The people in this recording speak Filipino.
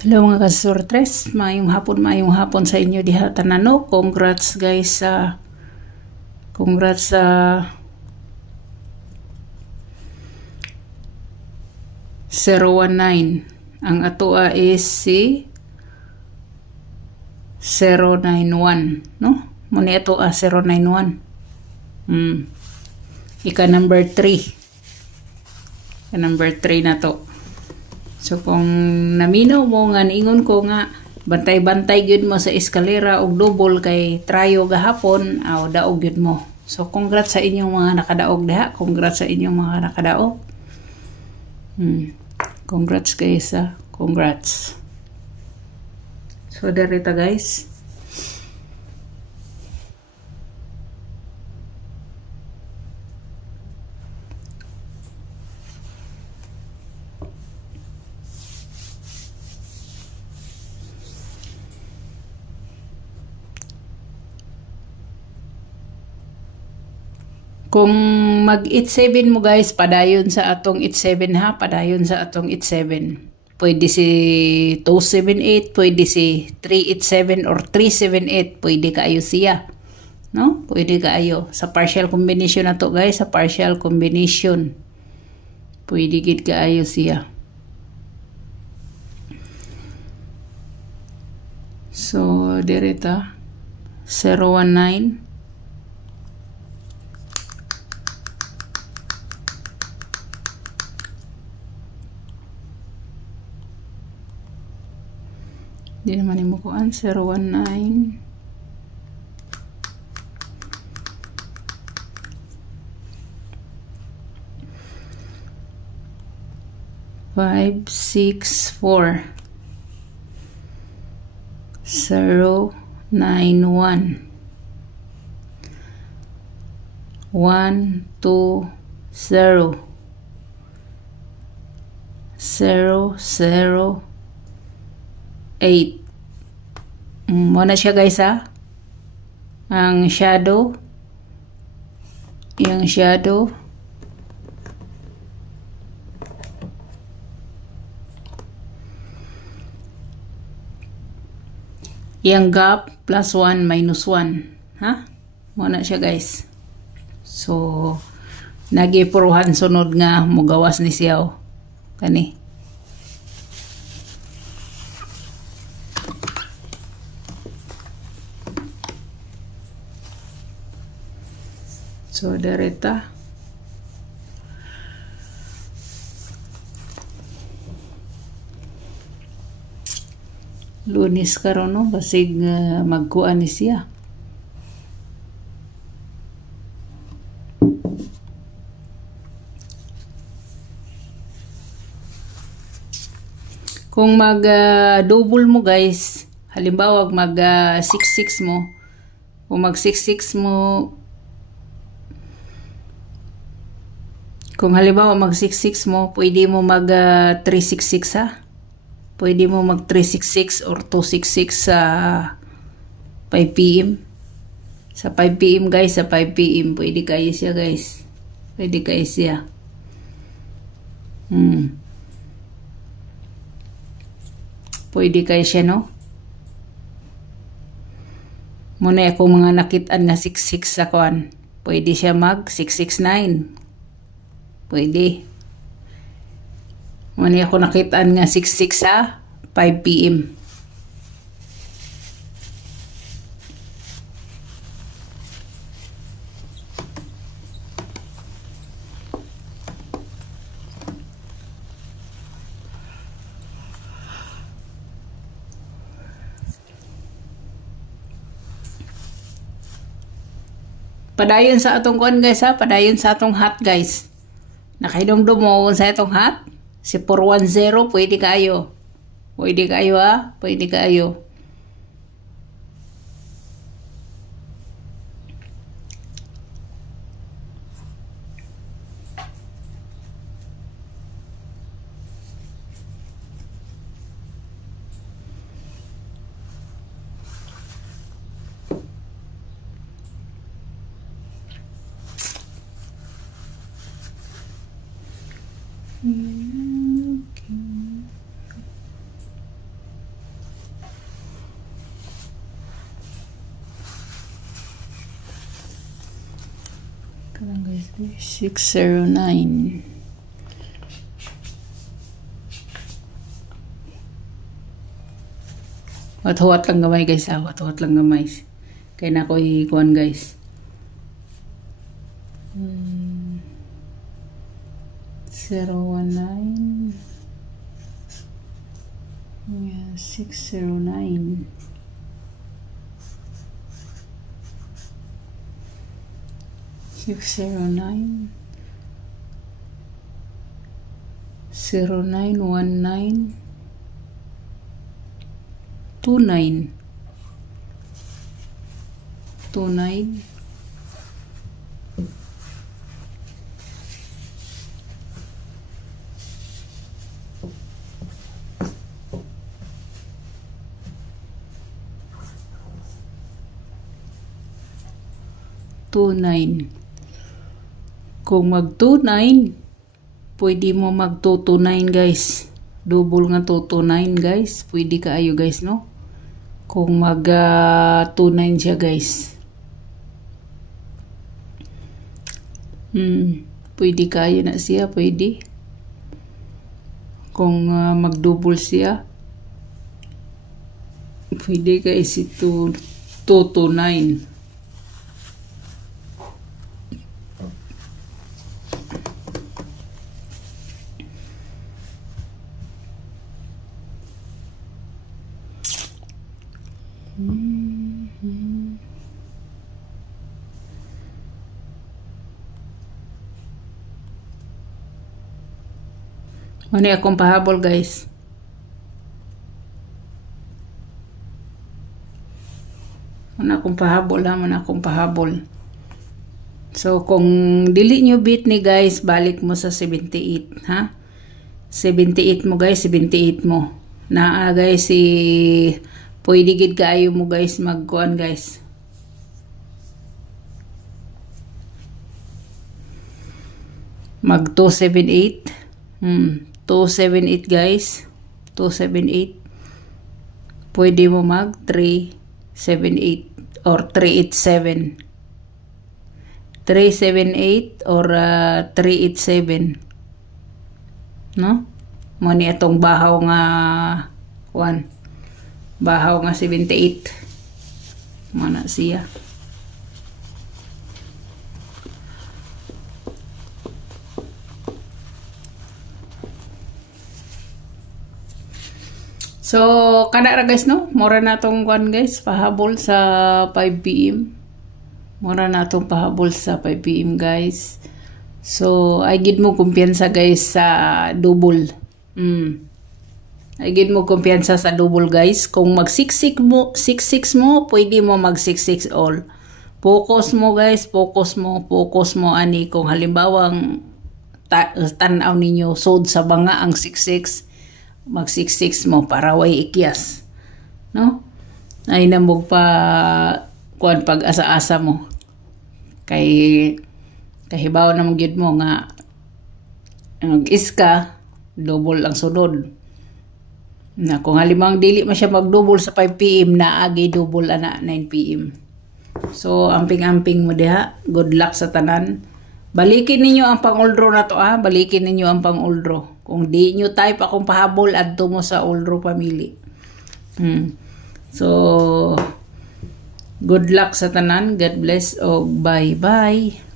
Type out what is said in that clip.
Hello mga kasortres, mayong hapon sa inyo diha tanano. Congrats guys sa congrats sa 019. Ang atoa is si 091, no? Muna ito 091. Ika number 3. Number 3 na to. So kung naminaw mo nga niingon ko nga bantay-bantay gyud mo sa eskalera og double kay trayo gahapon, aw daog gyud mo. So congrats sa inyong mga nakadaog diha, congrats sa inyong mga nakadaog. Congrats guys, congrats. So derita guys. Kung mag 87 mo guys, padayon sa atong 87 ha, padayon sa atong 87. Pwede si 278, pwede si 387 or 378, pwede kaayo siya. No? Pwede kaayo. Sa partial combination na to guys, sa partial combination. Pwede gid kaayo siya. So, direta 019. Di naman imukuan 019 564 091 120 008. Muna siya guys ha. Ang shadow. Yung shadow. Yung gap plus 1 minus 1. Ha? Muna siya guys. So, nagipuruhan sunod nga mugawas ni siyaw. Kani. So, dereta. Lunis karon no, basig magkuan ni siya. Kung mag double mo guys, halimbawa mag 66 mo, kung mag 66 mo, kung halimbawa mag 66 mo, pwede mo mag 366 ha. Pwede mo mag 366 or 266 sa 5 PM. Sa 5 PM guys, sa 5 PM pwede kayo siya guys. Pwede kayo siya. Pwede kayo siya no. Muna akong mga nakitaan nga 66 sa kuan. Pwede siya mag 669. Pwede. Muna ako nakitaan nga 66 sa 5 PM. Padayon sa atong kuan guys ha, padayon sa atong hat guys. Nakaidumdum mo sa itong hat. Si 410, pwede kayo. Pwede kayo ha. Pwede kayo. 609. Wat-wat lang gamay guys ha. Wat-wat lang gamay. Kaya na ko ikuan guys. 019. Yeah, 609. 609. 0919. 29. 29. 29. Kung mag 29, pwede mo mag 229 guys. Double nga 229 guys. Pwede kaayo guys no. Kung mag 29 siya guys. Pwede kaayo na siya. Pwede. Kung mag double siya. Pwede guys ito 229. Ano akong pahabol guys. Ano akong pahabol ha. Ano akong pahabol. So kung dili nyo beat ni guys, balik mo sa 78 ha. 78 mo guys. 78 mo. Naa guys si pwede gid kaayo mo guys magkuan guys. Mag 278. 278 guys. 278. Pwede mo mag 378 or 387. 378 or 387. No? Mo ni atong bahaw nga kuan. Bahaw nga 78. Mana siya. So, kada ra guys no, mura na tong kuan guys, pahabol sa 5 PM. Mura na tong pahabol sa 5 PM guys. So, ay gid mo kumpiyansa guys sa double. Ay gid mo kumpiyansa sa double guys. Kung mag 66 mo, pwede mo mag 66 all. Focus mo guys, focus mo ani kung halimbawang tan-aw ninyo sod sa banga ang 66. Mag 66 mo para way ikyas. No? Ay namog pa kuan pag asa-asa mo. Kahibaw na magyud mo nga mag-iska double ang sunod. Na kung halimang dili man siya mag-double sa 5 PM na agi double ana 9 PM. So amping-amping mo diha. Good luck sa tanan. Balikin ninyo ang pang-uldro na to balikin ninyo ang pang-uldro. Kung di nyo type akong pahabol, adto mo sa uldro family. So, good luck sa tanan. God bless. O bye-bye.